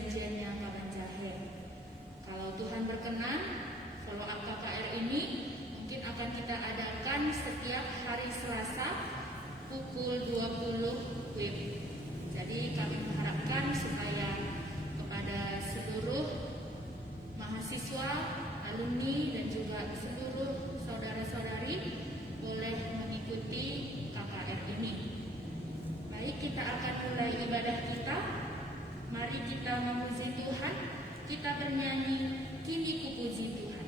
perjanjian yang Kaban Jahe. Kalau Tuhan berkenan, follow up KKR ini mungkin akan kita adakan setiap hari Selasa pukul 20 WIB. Jadi kami mengharapkan supaya kepada seluruh mahasiswa, alumni dan juga seluruh saudara-saudari boleh mengikuti KKR ini. Baik, kita akan mulai ibadah kita. Mari kita memuji Tuhan. Kita bernyanyi Kini Kupuji Tuhan.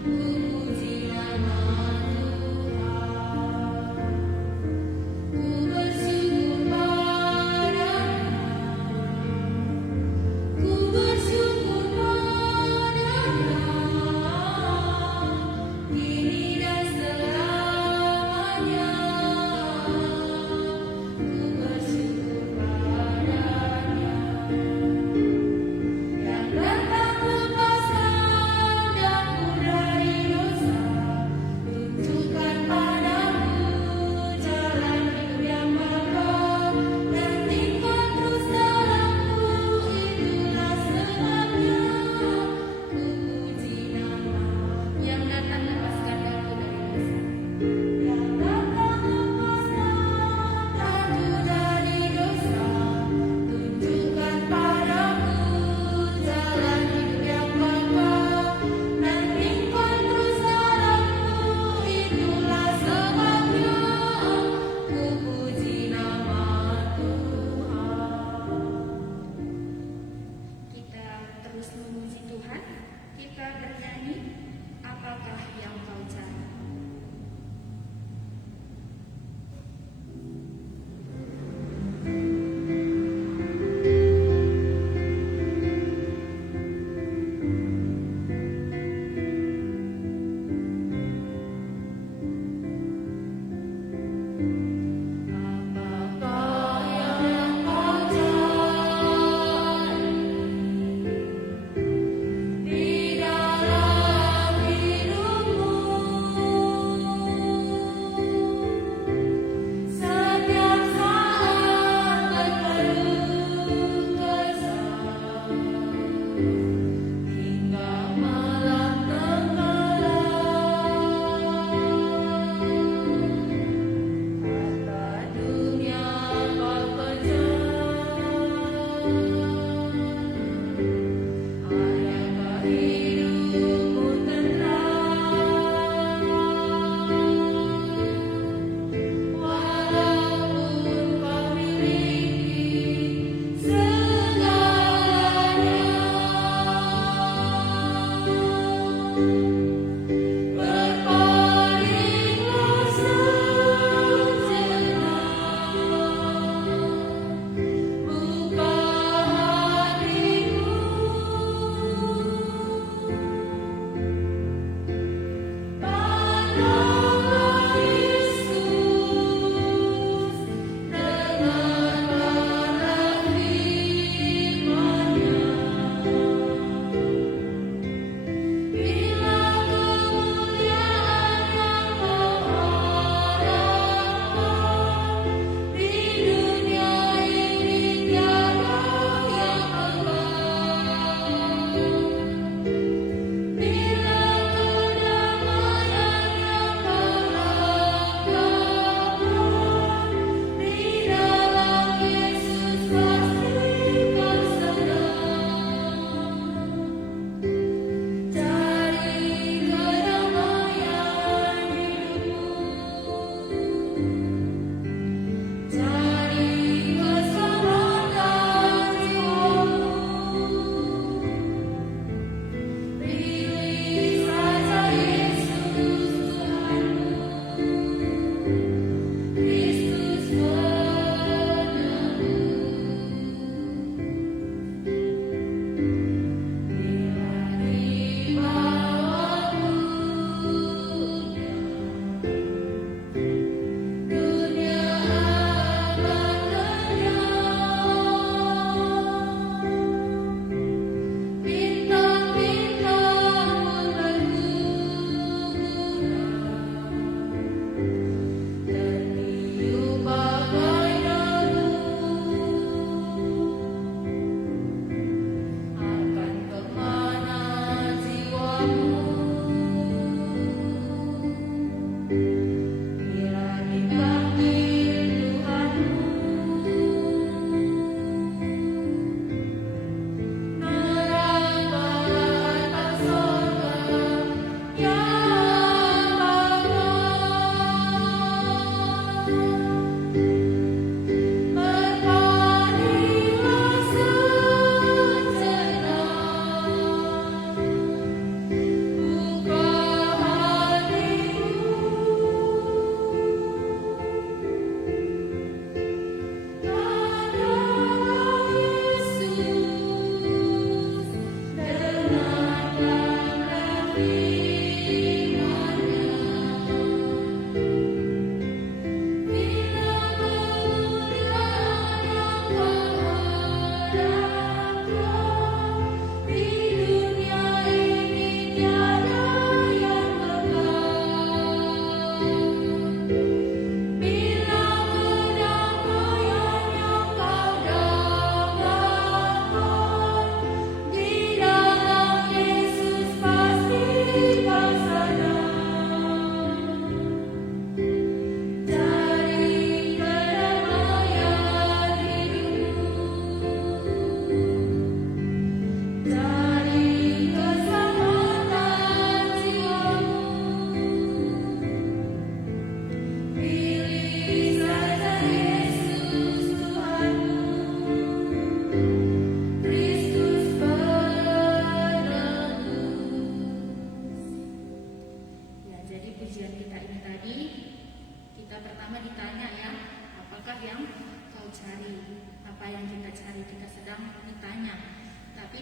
Puji nama Tuhan.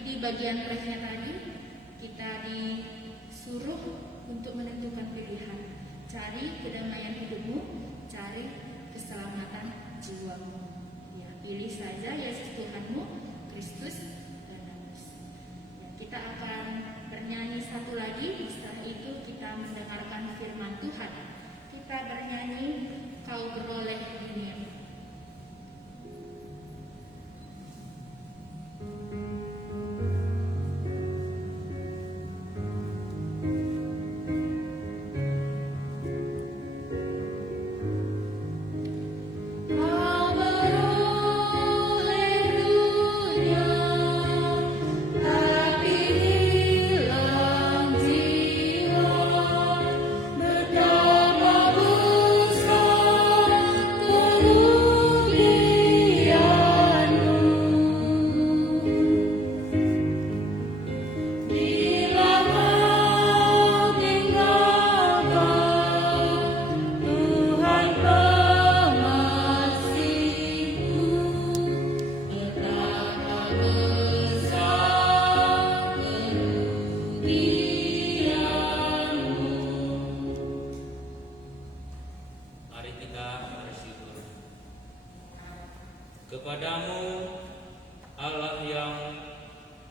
Seperti bagian refnya tadi, kita disuruh untuk menentukan pilihan. Cari kedamaian hidupmu, cari keselamatan jiwamu. Ya, pilih saja Yesus Tuhanmu, Kristus dan Yesus. Ya, kita akan bernyanyi satu lagi, setelah itu kita mendengarkan firman Tuhan. Kita bernyanyi, Kau Beroleh Dunia. Kepadamu, Allah yang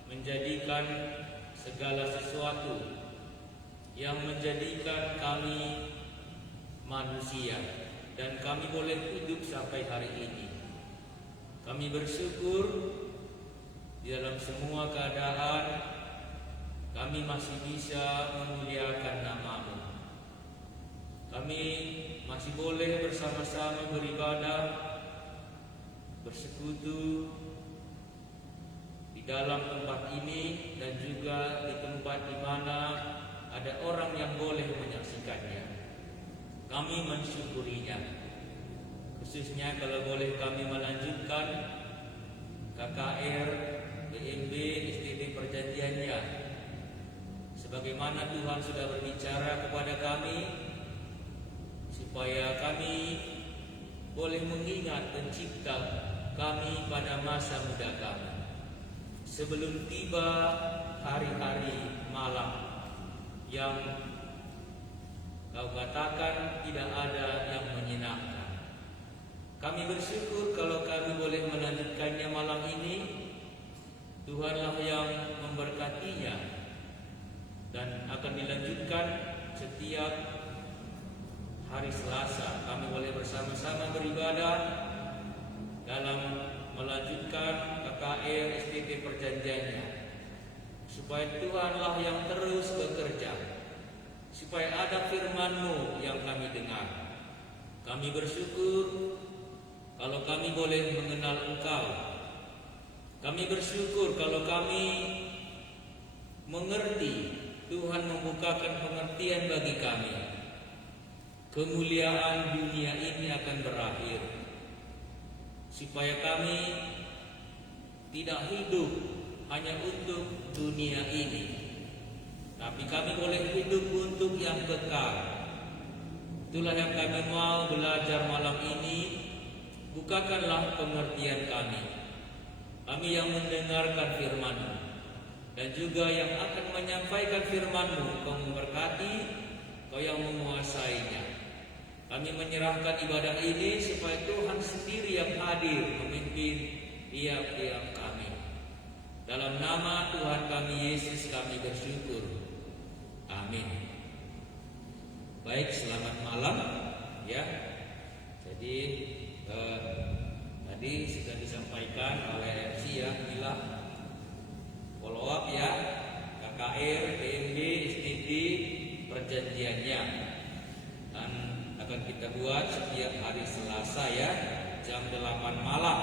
menjadikan segala sesuatu, yang menjadikan kami manusia, dan kami boleh hidup sampai hari ini. Kami bersyukur di dalam semua keadaan kami masih bisa memuliakan nama-Mu. Kami masih boleh bersama-sama beribadah, bersekutu di dalam tempat ini dan juga di tempat di mana ada orang yang boleh menyaksikannya. Kami mensyukurinya. Khususnya kalau boleh kami melanjutkan KKR BMB STT perjanjiannya. Sebagaimana Tuhan sudah berbicara kepada kami, supaya kami boleh mengingat pencipta kami pada masa muda kami, sebelum tiba hari-hari malam yang Kau katakan tidak ada yang menyenangkan. Kami bersyukur kalau kami boleh melanjutkannya malam ini. Tuhanlah yang memberkatinya dan akan dilanjutkan setiap hari Selasa. Kami boleh bersama-sama beribadah dalam melanjutkan KKR STT perjanjiannya, supaya Tuhanlah yang terus bekerja, supaya ada firman-Mu yang kami dengar. Kami bersyukur kalau kami boleh mengenal Engkau. Kami bersyukur kalau kami mengerti, Tuhan membukakan pengertian bagi kami. Kemuliaan dunia ini akan berakhir, supaya kami tidak hidup hanya untuk dunia ini, tapi kami boleh hidup untuk yang kekal. Itulah yang kami mau belajar malam ini. Bukakanlah pengertian kami, kami yang mendengarkan firman-Mu dan juga yang akan menyampaikan firman-Mu. Kau memberkati, Kau yang menguasainya. Kami menyerahkan ibadah ini supaya Tuhan sendiri yang hadir memimpin tiap-tiap kami. Dalam nama Tuhan kami Yesus kami bersyukur. Amin. Baik, selamat malam ya. Jadi tadi sudah disampaikan oleh MC ya, bila follow up ya, KKR BMB STT perjanjiannya, dan akan kita buat setiap hari Selasa ya, jam 8 malam.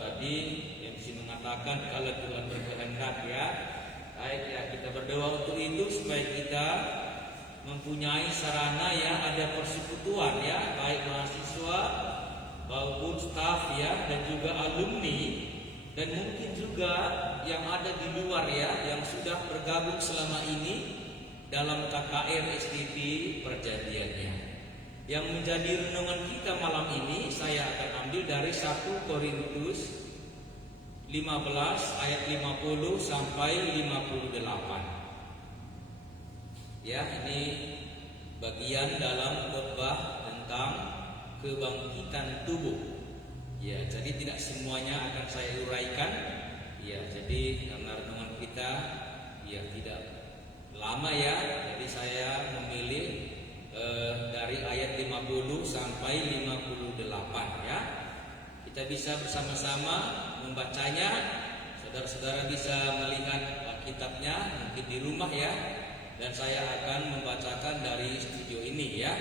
Tadi MC mengatakan kalau Tuhan berkehendak ya. Baik ya, kita berdoa untuk itu supaya kita mempunyai sarana ya, ada persekutuan ya, baik mahasiswa maupun staf ya, dan juga alumni, dan mungkin juga yang ada di luar ya, yang sudah bergabung selama ini dalam KKR STT perjanjiannya. Yang menjadi renungan kita malam ini saya akan ambil dari 1 Korintus 15 ayat 50 sampai 58. Ya, ini bagian dalam khotbah tentang kebangkitan tubuh. Ya, jadi tidak semuanya akan saya uraikan. Ya, jadi karena renungan kita ya tidak lama ya, jadi saya memilih dari ayat 50 sampai 58 ya. Kita bisa bersama-sama membacanya. Saudara-saudara bisa melihat kitabnya mungkin di rumah ya. Dan saya akan membacakan dari studio ini ya.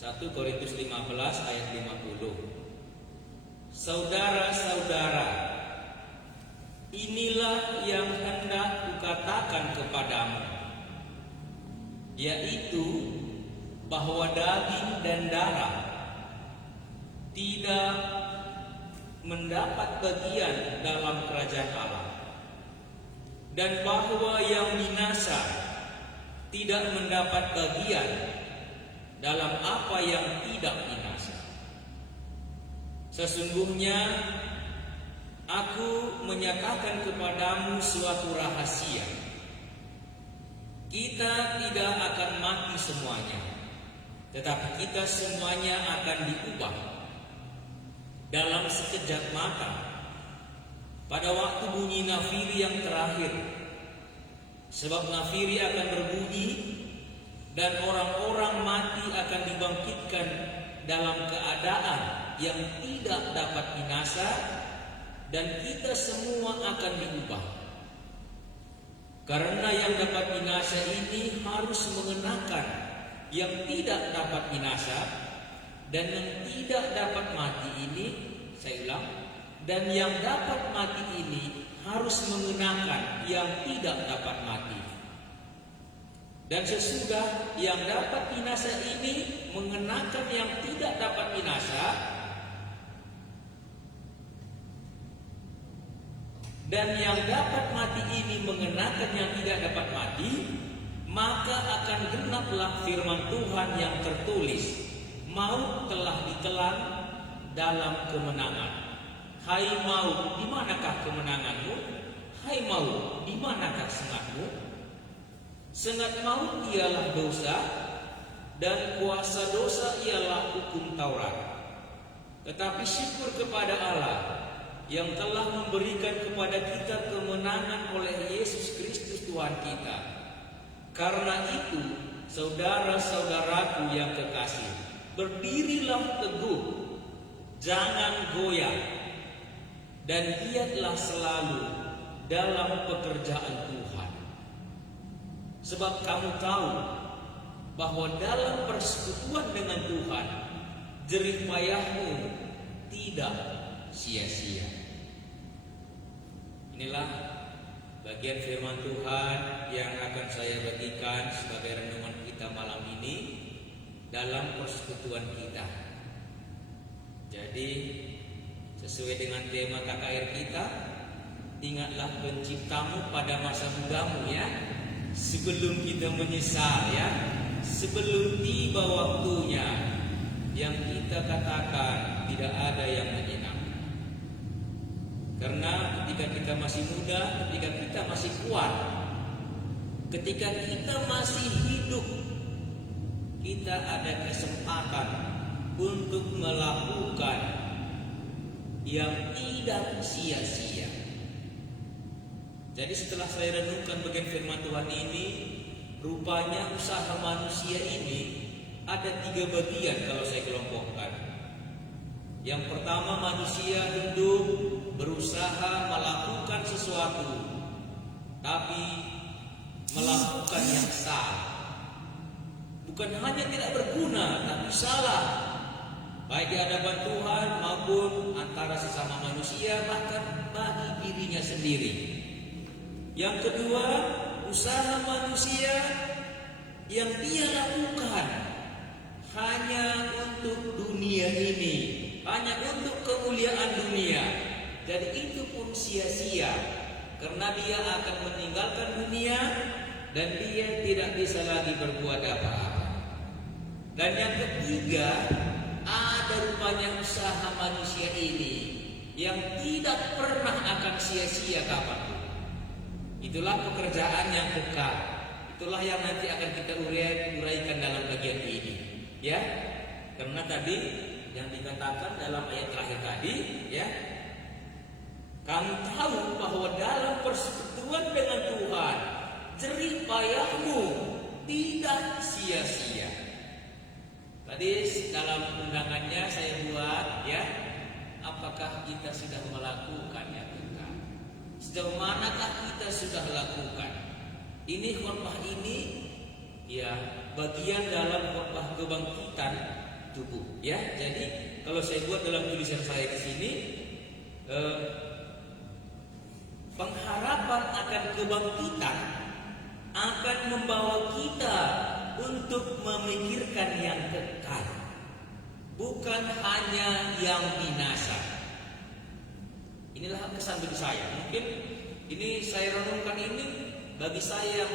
1 Korintus 15 ayat 50. Saudara-saudara, inilah yang hendak kukatakan kepadamu, yaitu bahwa daging dan darah tidak mendapat bagian dalam kerajaan Allah, dan bahwa yang binasa tidak mendapat bagian dalam apa yang tidak binasa. Sesungguhnya aku menyatakan kepadamu suatu rahasia. Kita tidak akan mati semuanya, tetapi kita semuanya akan diubah dalam sekejap mata, pada waktu bunyi nafiri yang terakhir. Sebab nafiri akan berbunyi, dan orang-orang mati akan dibangkitkan dalam keadaan yang tidak dapat binasa, dan kita semua akan diubah. Karena yang dapat binasa ini harus mengenakan yang tidak dapat binasa, dan yang tidak dapat mati ini, saya ulang, dan yang dapat mati ini harus mengenakan yang tidak dapat mati. Dan sesudah yang dapat binasa ini mengenakan yang tidak dapat binasa, dan yang dapat mati ini mengenakan yang tidak dapat mati, maka akan genaplah firman Tuhan yang tertulis, maut telah ditelan dalam kemenangan. Hai maut, di manakah kemenanganmu? Hai maut, di manakah sengatmu? Sengat maut ialah dosa, dan kuasa dosa ialah hukum Taurat. Tetapi syukur kepada Allah yang telah memberikan kepada kita kemenangan oleh Yesus Kristus Tuhan kita. Karena itu, saudara-saudaraku yang kekasih, berdirilah teguh, jangan goyah, dan giatlah selalu dalam pekerjaan Tuhan. Sebab kamu tahu bahwa dalam persekutuan dengan Tuhan, jerih payahmu tidak sia-sia. Inilah bagian firman Tuhan yang akan saya bagikan sebagai renungan kita malam ini dalam persekutuan kita. Jadi sesuai dengan tema KKR kita, ingatlah penciptamu pada masa mudamu ya, sebelum kita menyesal ya, sebelum tiba waktunya yang kita katakan tidak ada yang menyenangkan. Karena ketika kita masih muda, ketika kita masih kuat, ketika kita masih hidup, kita ada kesempatan untuk melakukan yang tidak sia-sia. Jadi setelah saya renungkan bagian firman Tuhan ini, rupanya usaha manusia ini ada 3 bagian kalau saya kelompokkan. Yang pertama, manusia hidup berusaha melakukan sesuatu, tapi melakukan yang salah. Bukan hanya tidak berguna, tapi salah, baik di hadapan Tuhan maupun antara sesama manusia, bahkan bagi dirinya sendiri. Yang kedua, usaha manusia yang dia lakukan hanya untuk dunia ini, hanya untuk kemuliaan dunia. Jadi itu pun sia-sia, karena dia akan meninggalkan dunia dan dia tidak bisa lagi berbuat apa-apa. Dan yang ketiga, ada rupanya usaha manusia ini sia-sia kapanpun. Itulah pekerjaan yang kekal. Itulah yang nanti akan kita uraikan dalam bagian ini, ya. Karena tadi yang dikatakan dalam ayat terakhir tadi, ya, kami tahu bahwa dalam persekutuan dengan Tuhan, jerih payahmu tidak sia-sia. Tadi dalam undangannya saya buat, ya, apakah kita sudah melakukannya? Sejauh manakah kita sudah lakukan? Ini khotbah ini, ya, bagian dalam khotbah kebangkitan tubuh, ya. Jadi kalau saya buat dalam tulisan saya di sini, pengharapan akan kebangkitan akan membawa kita untuk memikirkan yang kekal, bukan hanya yang binasa. Inilah kesan bagi saya. Mungkin ini saya renungkan ini bagi saya yang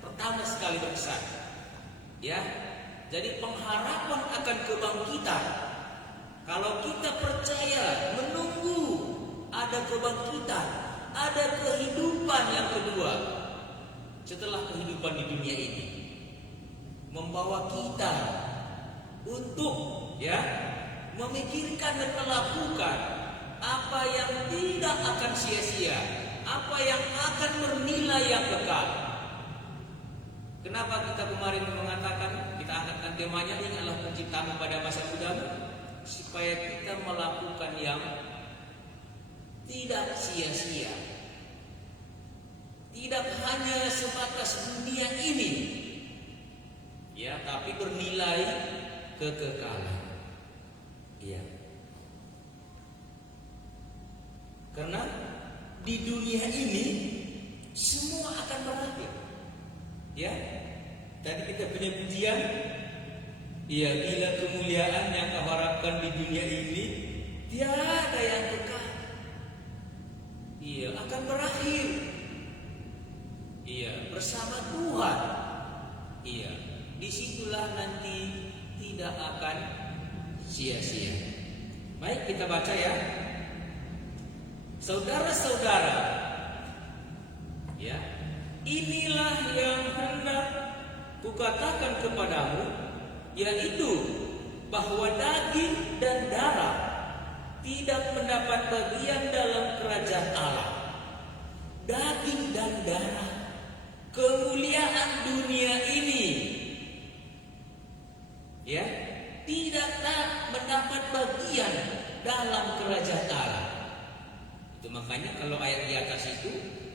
pertama sekali berkesan. Ya, jadi pengharapan akan kebangkitan. Kalau kita percaya, menunggu ada kebangkitan, ada kehidupan yang kedua setelah kehidupan di dunia ini, membawa kita untuk, ya, memikirkan dan melakukan apa yang tidak akan sia-sia, apa yang akan bernilai yang kekal. Kenapa kita kemarin mengatakan, kita angkatkan temanya, ingatlah penciptaanmu pada masa mudamu, supaya kita melakukan yang tidak sia-sia, tidak hanya sebatas dunia ini, ya, tapi bernilai kekekalan. Iya. Karena di dunia ini semua akan berakhir. Ya, tadi kita punya pujian. Ya, bila kemuliaan yang kau harapkan di dunia ini tiada yang kekal. Iya, akan berakhir. Iya, bersama Tuhan. Iya, disitulah nanti tidak akan sia-sia. Baik, kita baca ya. Saudara-saudara, ya, inilah yang hendak kukatakan kepadamu, yaitu bahwa daging dan darah tidak mendapat bagian dalam kerajaan Allah. Daging dan darah, kemuliaan dunia ini, ya, tidak mendapat bagian dalam kerajaan Allah. Itu makanya kalau ayat di atas itu,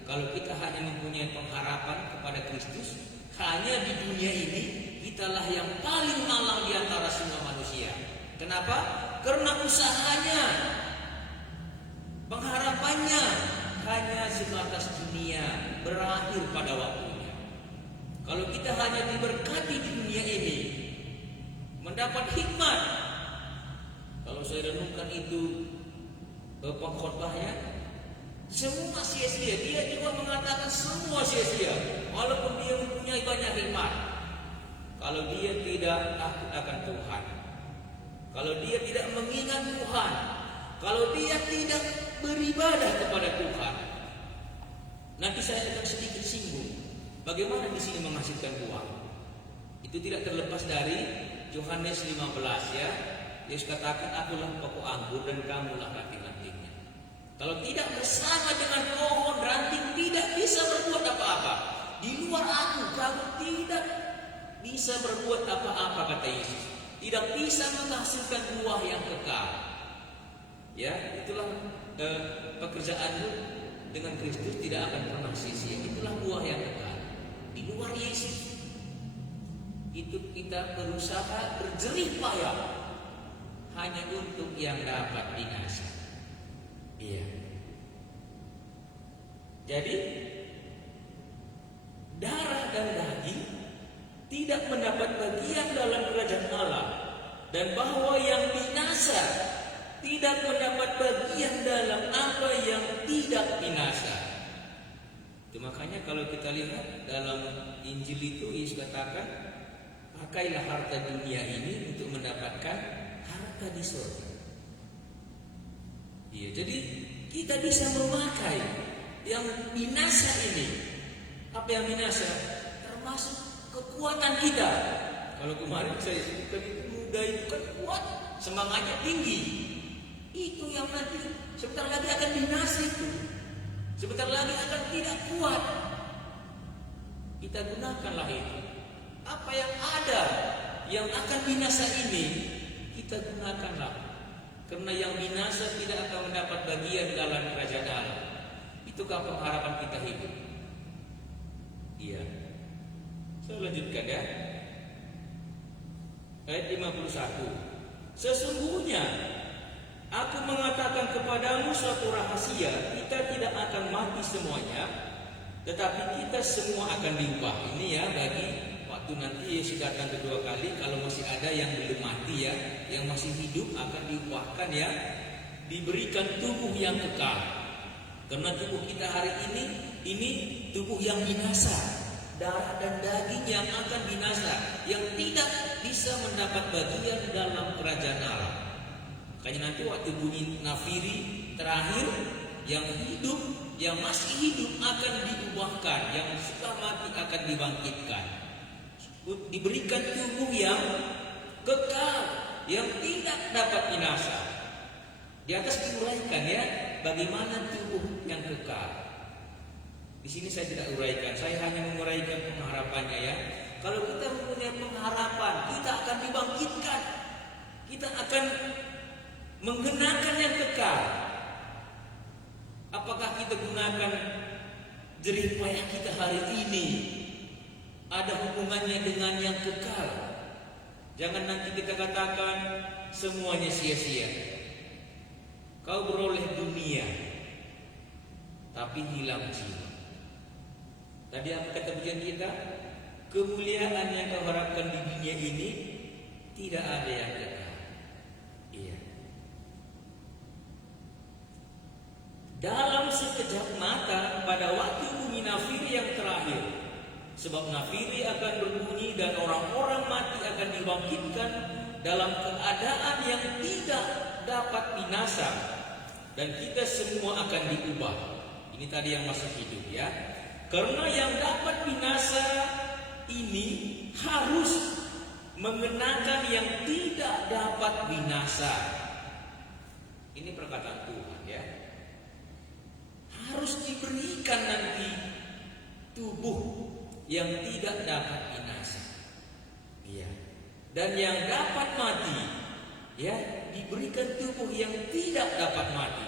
kalau kita hanya mempunyai pengharapan kepada Kristus, hanya di dunia ini, kitalah yang paling malang di antara semua manusia. Kenapa? Karena usahanya, pengharapannya hanya sebatas dunia, berakhir pada waktunya. Kalau kita hanya diberkati di dunia ini, mendapat hikmat, kalau saya renungkan itu pengkhotbahnya, semua sia-sia. Dia juga mengatakan semua sia-sia, walaupun dia mempunyai banyak hikmat. Kalau dia tidak takut akan Tuhan, kalau dia tidak mengingat Tuhan, kalau dia tidak beribadah kepada Tuhan, nanti saya akan sedikit singgung bagaimana di sini menghasilkan uang. Itu tidak terlepas dari Yohanes 15, ya. Yesus katakan, akulah pokok anggur dan kamulah ranting-rantingnya. Kalau tidak bersama dengan pohon ranting, tidak bisa berbuat apa-apa. Di luar aku, kamu tidak bisa berbuat apa-apa, kata Yesus. Tidak bisa menghasilkan buah yang kekal. Ya, itulah pekerjaanmu dengan Kristus tidak akan pernah sia-sia. Itulah buah yang kekal. Di luar Yesus, itu kita berusaha berjerih payah hanya untuk yang dapat binasa. Iya. Jadi darah dan daging tidak mendapat bagian dalam kerajaan Allah, dan bahwa yang binasa tidak mendapat bagian dalam apa yang tidak binasa. Itu makanya kalau kita lihat dalam Injil itu Yesus katakan, pakailah harta dunia ini untuk mendapatkan harta di surga. Iya, jadi kita bisa memakai yang binasa ini. Apa yang binasa? Termasuk kekuatan kita. Kalau kemarin saya sebutkan itu muda itu kan kuat, semangatnya tinggi. Itu yang nanti sebentar lagi akan binasa itu. Sebentar lagi akan tidak kuat. Kita gunakanlah itu. Apa yang ada yang akan binasa ini, kita gunakanlah. Karena yang binasa tidak akan mendapat bagian dalam kerajaan Allah. Itukah pengharapan kita hidup? Iya. Saya lanjutkan ya. Ayat 51. Sesungguhnya aku mengatakan kepadamu suatu rahasia, kita tidak akan mati semuanya, tetapi kita semua akan diubah. Ini ya bagi waktu nanti Yesus datang kedua kali, kalau masih ada yang belum mati ya, yang masih hidup akan diubahkan ya, diberikan tubuh yang kekal. Karena tubuh kita hari ini tubuh yang binasa, darah dan daging yang akan binasa, yang tidak bisa mendapat bagian dalam kerajaan Allah. Makanya nanti waktu bunyi nafiri terakhir, yang hidup, yang masih hidup akan diubahkan, yang sudah mati akan dibangkitkan. Diberikan tubuh yang kekal, yang tidak dapat binasa. Di atas diuraikan ya, bagaimana tubuh yang kekal. Di sini saya tidak uraikan, saya hanya menguraikan pengharapannya ya. Kalau kita mempunyai pengharapan, kita akan dibangkitkan, kita akan menggunakan yang kekal. Apakah kita gunakan jerih payah kita hari ini ada hubungannya dengan yang kekal? Jangan nanti kita katakan semuanya sia-sia. Kau beroleh dunia, tapi hilang jiwa. Tadi apa kata pujian kita? Kemuliaan yang kau harapkan di dunia ini tidak ada yang kekal. Iya. Dalam sekejap mata pada waktu bunyi nafiri yang terakhir, sebab nafiri akan berbunyi dan orang-orang mati akan dibangkitkan dalam keadaan yang tidak dapat binasa, dan kita semua akan diubah. Ini tadi yang masih hidup ya. Karena yang dapat binasa ini harus mengenakan yang tidak dapat binasa. Ini perkataan Tuhan ya. Harus diberikan nanti tubuh yang tidak dapat binasa. Iya. Dan yang dapat mati ya, diberikan tubuh yang tidak dapat mati.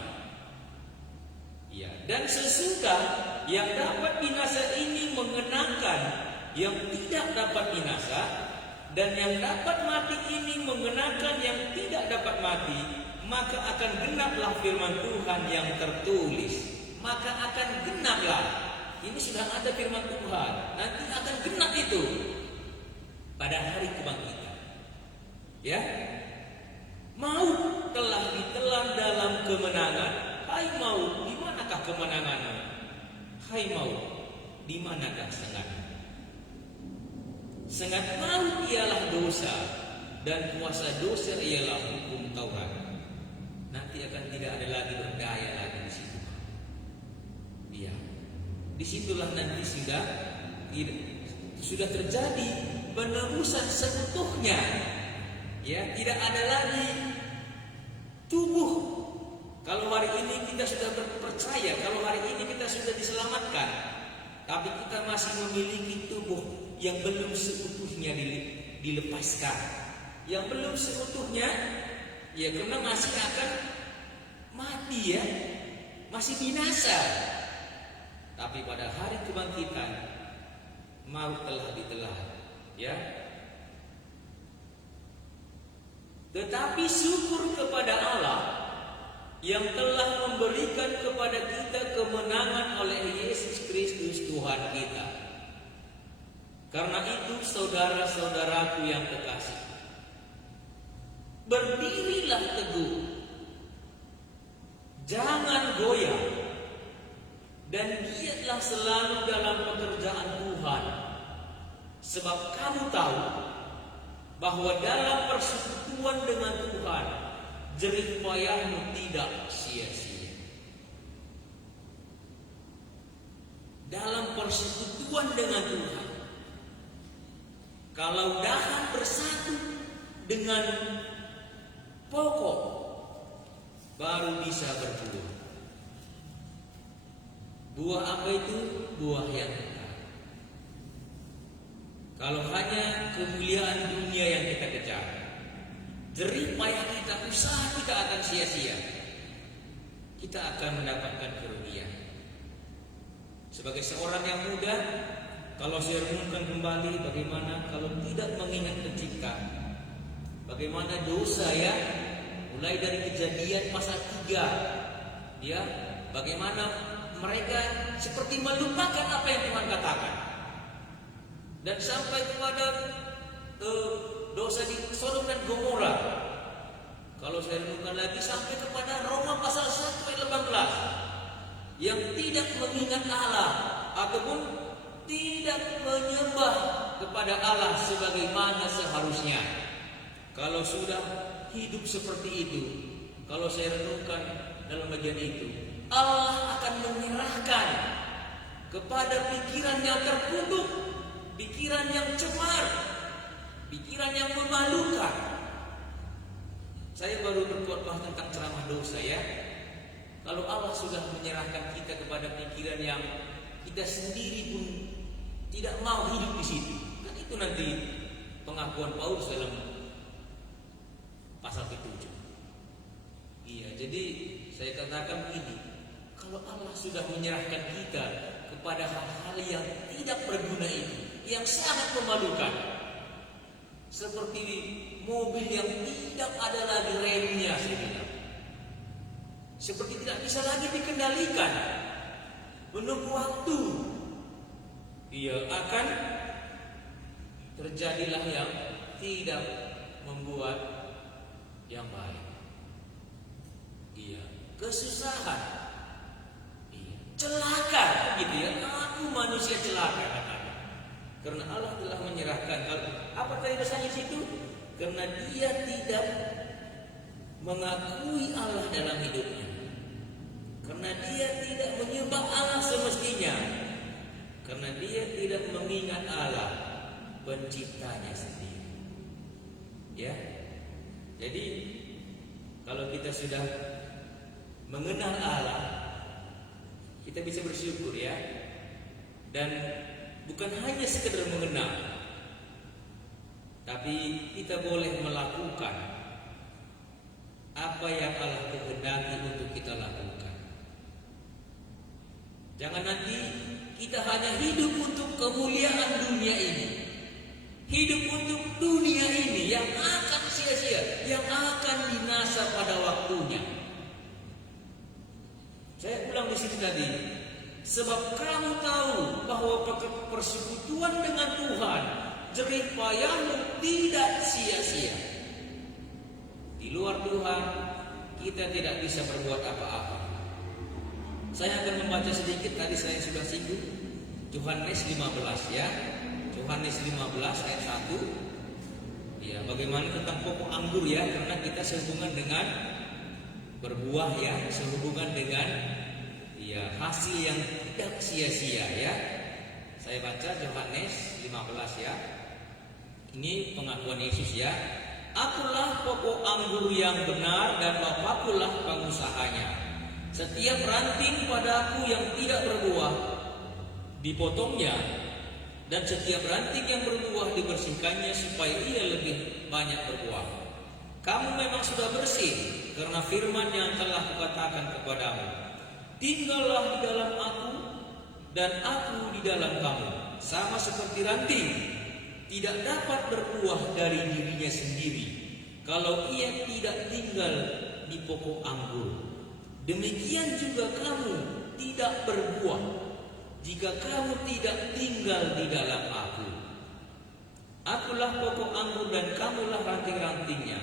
Ya, dan sesudah yang dapat binasa ini mengenakan yang tidak dapat binasa, dan yang dapat mati ini mengenakan yang tidak dapat mati, maka akan genaplah firman Tuhan yang tertulis. Maka akan genaplah. Ini sudah ada firman Tuhan. Nanti akan genap itu pada hari kebangkitan. Ya, maut telah ditelan dalam kemenangan. Hai maut, di manakah kemenanganmu? Hai maut, di manakah sengatmu? Sengat maut ialah dosa, dan kuasa dosa ialah hukum Taurat. Nanti akan tidak ada lagi berdaya lagi di situ. Iya, disitulah nanti sudah terjadi penebusan seutuhnya. Ya, tidak ada lagi tubuh. Kalau hari ini kita sudah percaya, kalau hari ini kita sudah diselamatkan, tapi kita masih memiliki tubuh yang belum seutuhnya dilepaskan, yang belum seutuhnya, ya karena masih akan mati ya, masih binasa. Tapi pada hari kebangkitan, maut telah ditelan, ya. Tetapi syukur kepada Allah yang telah memberikan kepada kita kemenangan oleh Yesus Kristus Tuhan kita. Karena itu saudara-saudaraku yang kekasih, berdirilah teguh, jangan goyah, dan giatlah selalu dalam pekerjaan Tuhan, sebab kamu tahu bahwa dalam persekutuan dengan Tuhan jerih payahmu tidak sia-sia. dalam persekutuan dengan Tuhan. Kalau dahan bersatu dengan pokok, baru bisa berbuah. Buah apa itu? Buah yang kekal. Kalau hanya kemuliaan dunia yang kita kejar, jerih payah kita, usaha kita akan sia-sia. Kita akan mendapatkan kerugian. Sebagai seorang yang muda, kalau saya renungkan kembali bagaimana kalau tidak mengingat pencipta, bagaimana dosa ya, mulai dari Kejadian pasal 3, ya, bagaimana mereka seperti melupakan apa yang Tuhan katakan, dan sampai kepada dosa di Sodom dan Gomora. Kalau saya renungkan lagi sampai kepada Roma pasal 1 ayat 18, yang tidak mengingat Allah ataupun tidak menyembah kepada Allah sebagaimana seharusnya. Kalau sudah hidup seperti itu, kalau saya renungkan dalam bagian itu, Allah akan menyerahkan kepada pikiran yang terkutuk, pikiran yang cemar, pikiran yang memalukan. Saya baru berkhotbah tentang ceramah dosa ya. Kalau Allah sudah menyerahkan kita kepada pikiran yang kita sendiri pun tidak mau hidup di situ, kan itu nanti pengakuan Paulus dalam pasal 7. Iya, jadi saya katakan begini, kalau Allah sudah menyerahkan kita kepada hal-hal yang tidak berguna ini, yang sangat memalukan, seperti mobil yang tidak ada lagi remnya, seperti tidak bisa lagi dikendalikan, menunggu waktu, ia akan terjadilah yang tidak membuat yang baik. Iya, kesusahan, iya, celaka, gitu ya. Aku manusia celaka, katanya. Karena Allah telah menyerahkan. Apa tadi dosanya situ? Karena dia tidak mengakui Allah dalam hidupnya. Karena dia tidak menyembah Allah semestinya. Karena dia tidak mengingat Allah penciptanya sendiri. Ya. Jadi kalau kita sudah mengenal Allah, kita bisa bersyukur ya. Dan bukan hanya sekedar mengenal, tapi kita boleh melakukan apa yang Allah kehendaki untuk kita lakukan. Jangan nanti kita hanya hidup untuk kemuliaan dunia ini, hidup untuk dunia ini yang akan sia-sia, yang akan binasa pada waktunya. Saya ulang di sini tadi, sebab kamu tahu bahwa persekutuan dengan Tuhan, jerih payahmu tidak sia-sia. Di luar Tuhan, kita tidak bisa berbuat apa-apa. Saya akan membaca sedikit, tadi saya sudah singgung Yohanes 15 ya. Yohanes 15 ayat 1. Ya, bagaimana tentang pokok anggur ya, karena kita sehubungan dengan berbuah ya, sehubungan dengan ya hasil yang tidak sia-sia ya. Saya baca Yohanes 15 ya. Ini pengakuan Yesus ya. Akulah pokok anggur yang benar dan Bapa-Kulah pengusahanya. Setiap ranting padaku yang tidak berbuah dipotongnya, dan setiap ranting yang berbuah dibersihkannya supaya ia lebih banyak berbuah. Kamu memang sudah bersih karena firman yang telah kukatakan kepadamu. Tinggallah di dalam aku dan aku di dalam kamu. Sama seperti ranting tidak dapat berbuah dari dirinya sendiri kalau ia tidak tinggal di pokok anggur. Demikian juga kamu tidak berbuah jika kamu tidak tinggal di dalam aku. Akulah pokok anggur dan kamulah ranting-rantingnya.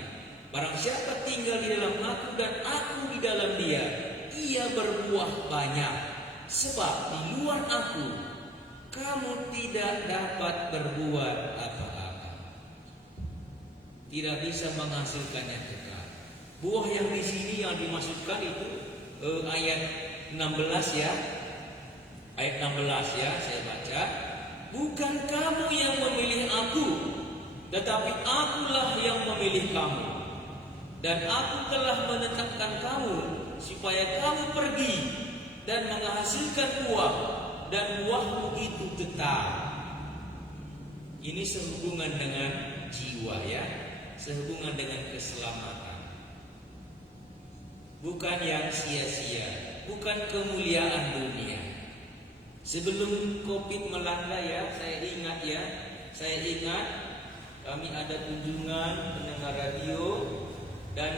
Barang siapa tinggal di dalam aku dan aku di dalam dia, ia berbuah banyak. Sebab di luar aku, kamu tidak dapat berbuat apa-apa. Tidak bisa menghasilkan yang kekal. Buah yang di sini yang dimaksudkan itu ayat 16 ya. Ayat 16 ya, saya baca. Bukan kamu yang memilih aku, tetapi akulah yang memilih kamu. Dan aku telah menetapkan kamu supaya kamu pergi dan menghasilkan buah, dan buahmu itu tetap. Ini sehubungan dengan jiwa ya, sehubungan dengan keselamatan. Bukan yang sia-sia, bukan kemuliaan dunia. Sebelum Covid melanda ya, saya ingat kami ada kunjungan pendengar radio, dan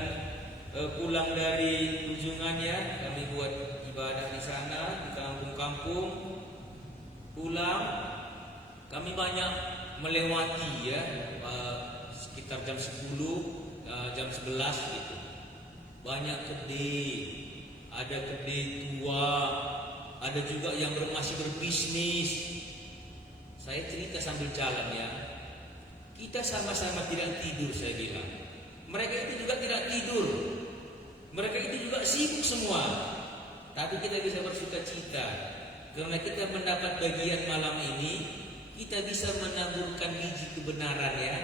pulang dari kunjungannya kami buat ibadah di sana di kampung-kampung. Pulang kami banyak melewati ya, sekitar jam 10, jam 11 gitu. Banyak kedai, ada kedai tua, ada juga yang masih berbisnis. Saya cerita sambil jalan ya. Kita sama-sama tidak tidur, saya bilang. Mereka itu juga tidak tidur. Mereka itu juga sibuk semua. Tapi kita bisa bersuka cita karena kita mendapat bagian malam ini. Kita bisa menaburkan biji kebenaran ya.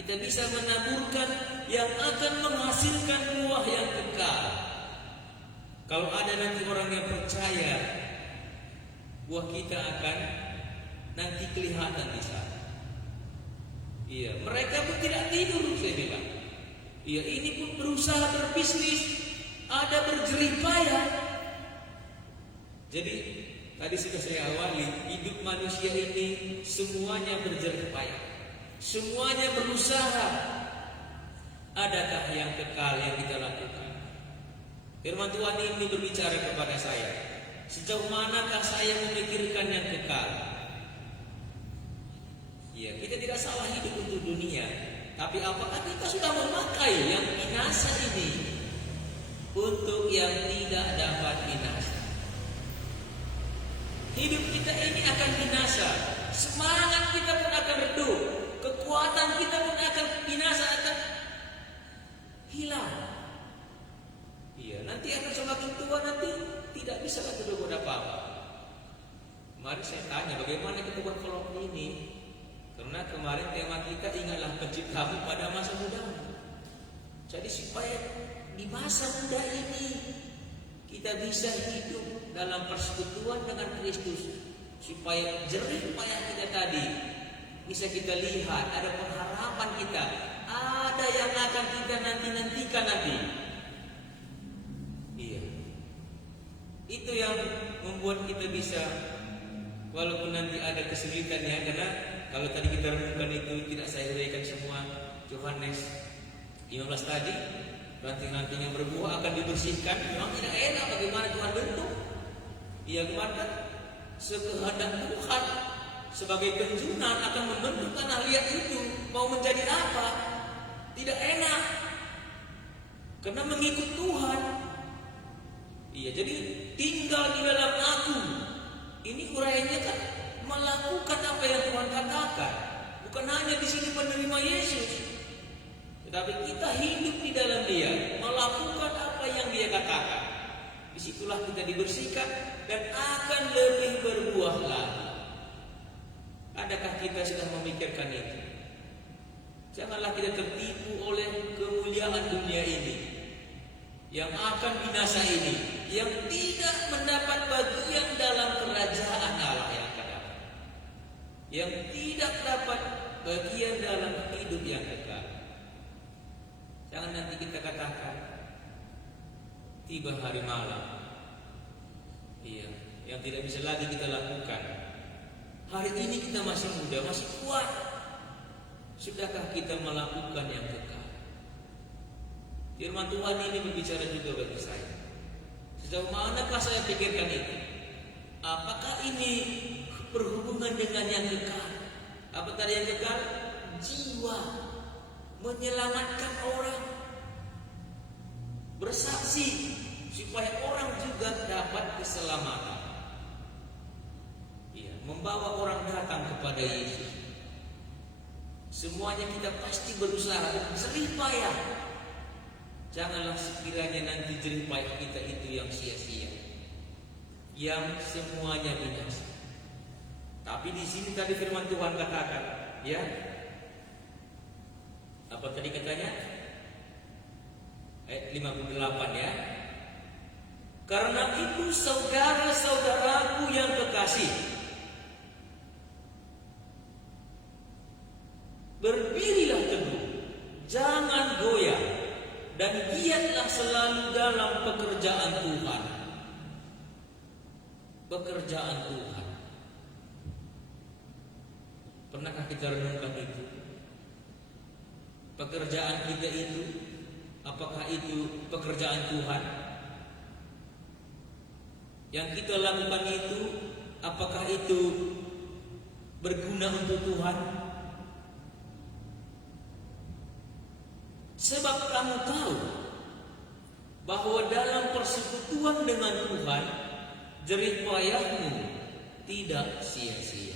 Kita bisa menaburkan yang akan menghasilkan buah yang kekal. Kalau ada nanti orang yang percaya, buah kita akan nanti kelihatan di sana. Iya, mereka pun tidak tidur, saya bilang. Iya, ini pun berusaha berbisnis, ada berjerih payah. Jadi tadi sudah saya awali, hidup manusia ini semuanya berjerih payah, semuanya berusaha. Adakah yang kekal yang kita lakukan? Firman Tuhan ini berbicara kepada saya. Sejauh manakah saya memikirkan yang kekal? Ya, kita tidak salah hidup untuk dunia, tapi apakah kita sudah memakai yang binasa ini untuk yang tidak dapat binasa? Hidup kita ini akan binasa, semangat kita pun akan redup, kekuatan kita pun akan binasa, akan hilang. Iya, nanti akan semakin tua, nanti tidak bisa lagi berbuat apa-apa. Mari saya tanya, bagaimana kita buat vlog ini? Karena kemarin tema kita, ingatlah penciptamu pada masa mudamu. Jadi supaya di masa muda ini kita bisa hidup dalam persekutuan dengan Kristus, supaya jerih payah kita tadi bisa kita lihat, ada pengharapan kita, ada yang akan kita nantikan nanti. Iya, itu yang membuat kita bisa, walaupun nanti ada kesulitan ya, karena kalau tadi kita renungkan itu tidak saya uraikan semua. Yohanes 15 tadi, ranting-ranting yang berbuah akan dibersihkan. Memang tidak enak, bagaimana Tuhan bentuk? Ia kemarin sekehendak Tuhan sebagai penjunan akan membentuk tanah liat itu mau menjadi apa? Tidak enak, karena mengikut Tuhan. Iya, jadi tinggal di dalam aku. Ini uraiannya kan melakukan apa yang Tuhan katakan. Bukan hanya di sini menerima Yesus, tetapi kita hidup di dalam Dia, melakukan apa yang Dia katakan. Disitulah kita dibersihkan dan akan lebih berbuah lagi. Adakah kita sudah memikirkan itu? Janganlah kita tertipu oleh kemuliaan dunia ini yang akan binasa ini, yang tidak mendapat bagian dalam kerajaan Allah yang akan datang, yang tidak dapat bagian dalam hidup yang kekal. Jangan nanti kita katakan tiba hari malam, iya, yang tidak bisa lagi kita lakukan. Hari ini kita masih muda, masih kuat. Sudahkah kita melakukan yang kekal? Firman Tuhan ini berbicara juga bagi saya. Sejauh manakah saya pikirkan itu? Apakah ini berhubungan dengan yang kekal? Apa tadi yang kekal? Jiwa, menyelamatkan orang, bersaksi supaya orang juga dapat keselamatan. Iya, membawa orang datang kepada Yesus. Semuanya kita pasti berusaha, jerih payah. Janganlah sekiranya nanti jerih payah kita itu yang sia-sia. yang semuanya binasa. Tapi di sini tadi firman Tuhan katakan, ya. Apa tadi katanya? Ayat 58 ya. Karena itu saudara-saudaraku yang kekasih, berdirilah teguh, jangan goyah, dan giatlah selalu dalam pekerjaan Tuhan. Pekerjaan Tuhan. Pernahkah kita renungkan itu? Pekerjaan kita itu, apakah itu pekerjaan Tuhan? Yang kita lakukan itu, apakah itu berguna untuk Tuhan? Sebab kamu tahu bahwa dalam persekutuan dengan Tuhan, jerih payahmu tidak sia-sia.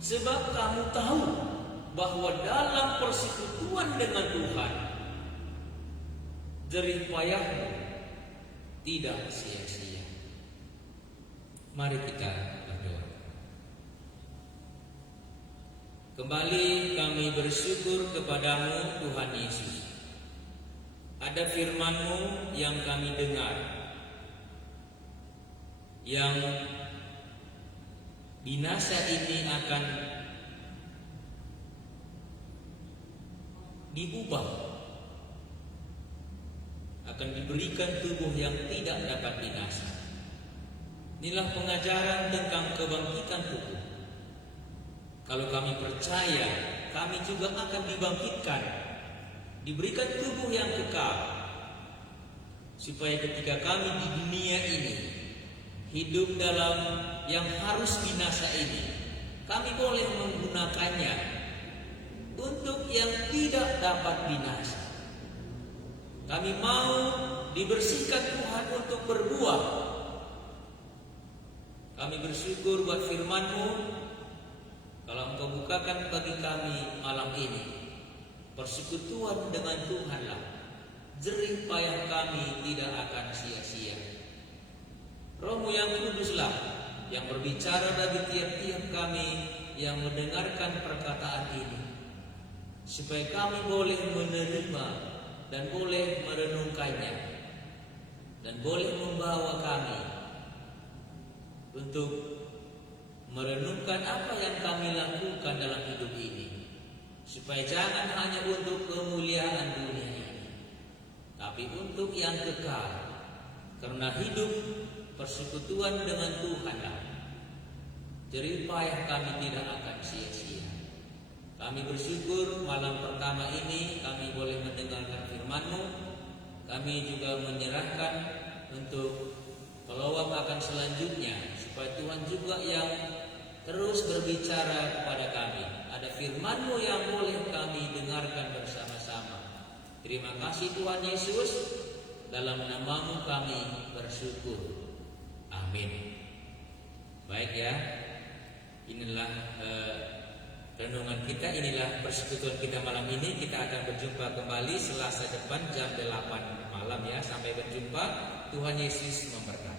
Sebab kamu tahu bahwa dalam persekutuan dengan Tuhan, jerih payahmu tidak sia-sia. Mari kita berdoa. Kembali kami bersyukur kepadamu Tuhan Yesus. Ada firman-Mu yang kami dengar, yang binasa ini akan diubah, akan diberikan tubuh yang tidak dapat binasa. Inilah pengajaran tentang kebangkitan tubuh. Kalau kami percaya, kami juga akan dibangkitkan, diberikan tubuh yang kekal, supaya ketika kami di dunia ini hidup dalam yang harus binasa ini, kami boleh menggunakannya untuk yang tidak dapat binasa. Kami mau dibersihkan Tuhan untuk berbuah. Kami bersyukur buat firman-Mu. Kalau Engkau bukakan bagi kami malam ini persekutuan dengan Tuhanlah, jerih payah kami tidak akan sia-sia. Roh-Mu yang kuduslah yang berbicara bagi tiap-tiap kami yang mendengarkan perkataan ini, supaya kami boleh menerima dan boleh merenungkannya, dan boleh membawa kami untuk merenungkan apa yang kami lakukan dalam hidup ini, supaya jangan hanya untuk kemuliaan dunia ini, tapi untuk yang kekal. Karena hidup persekutuan dengan Tuhanlah, jerih payah kami tidak akan sia-sia. Kami bersyukur malam pertama ini kami boleh mendengarkan firman-Mu. Kami juga menyerahkan untuk pelawak akan selanjutnya, supaya Tuhan juga yang terus berbicara kepada kami. Ada firman-Mu yang boleh kami dengarkan bersama-sama. Terima kasih Tuhan Yesus. Dalam nama-Mu kami bersyukur. Amin. Baik ya. Inilah renungan kita, inilah persekutuan kita malam ini. Kita akan berjumpa kembali Selasa depan jam 8 malam ya. Sampai berjumpa. Tuhan Yesus memberkati.